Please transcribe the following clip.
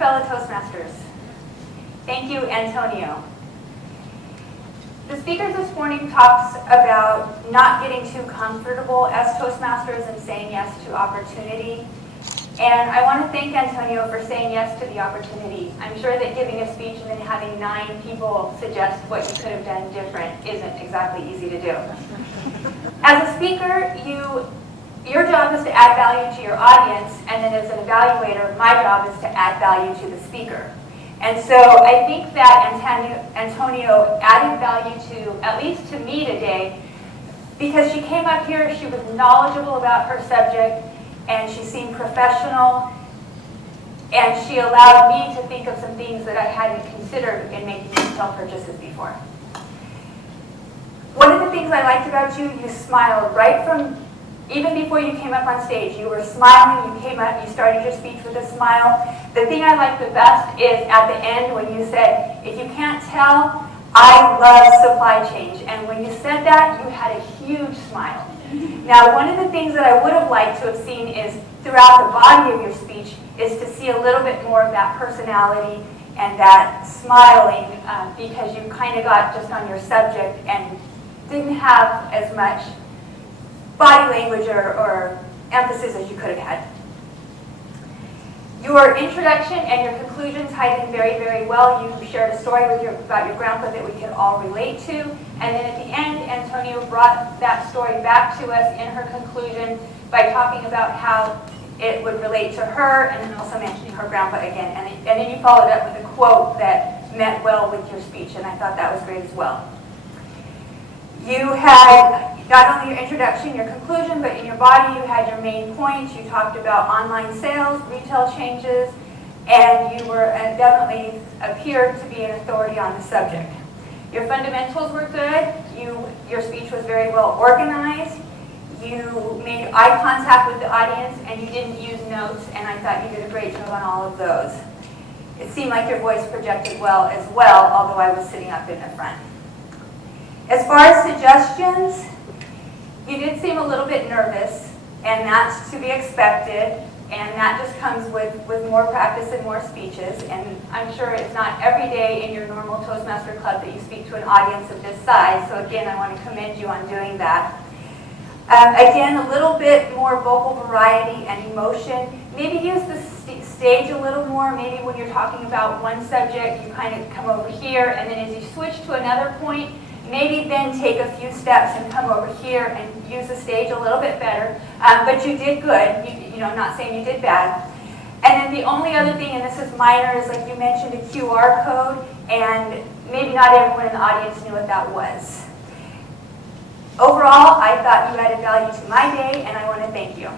afternoon, fellow Toastmasters. Thank you, Antonio. The speakers this morning talks about not getting too comfortable as Toastmasters and saying yes to opportunity. And I want to thank Antonio for saying yes to the opportunity. I'm sure that giving a speech and then having 9 people suggest what you could have done different isn't exactly easy to do. As a speaker, your job is to add value to your audience, and then as an evaluator, my job is to add value to the speaker. And so I think that Antonio added value to, at least to me today, because she came up here, she was knowledgeable about her subject, and she seemed professional, and she allowed me to think of some things that I hadn't considered in making retail purchases before. One of the things I liked about you, you smiled right from, even before you came up on stage. You were smiling, you came up, you started your speech with a smile. The thing I liked the best is at the end when you said, if you can't tell, I love supply chain. And when you said that, you had a huge smile. Now, one of the things that I would have liked to have seen is throughout the body of your speech is to see a little bit more of that personality and that smiling because you kind of got just on your subject and didn't have as much body language or emphasis as you could have had. Your introduction and your conclusions tied in very, very well. You shared a story with about your grandpa that we could all relate to. And then at the end, Antonio brought that story back to us in her conclusion by talking about how it would relate to her and then also mentioning her grandpa again. And then you followed up with a quote that met well with your speech, and I thought that was great as well. You had not only your introduction, your conclusion, but in your body you had your main points. You talked about online sales, retail changes, and you were definitely appeared to be an authority on the subject. Your fundamentals were good. Your speech was very well organized. You made eye contact with the audience, and you didn't use notes, and I thought you did a great job on all of those. It seemed like your voice projected well as well, although I was sitting up in the front. As far as suggestions, you did seem a little bit nervous, and that's to be expected, and that just comes with more practice and more speeches, and I'm sure it's not every day in your normal Toastmaster club that you speak to an audience of this size, so again, I want to commend you on doing that. Again, a little bit more vocal variety and emotion. Maybe use the stage a little more. Maybe when you're talking about one subject, you kind of come over here, and then as you switch to another point, maybe then take a few steps and come over here and use the stage a little bit better. But you did good. You know, I'm not saying you did bad. And then the only other thing, and this is minor, is like you mentioned a QR code, and maybe not everyone in the audience knew what that was. Overall, I thought you added value to my day, and I want to thank you.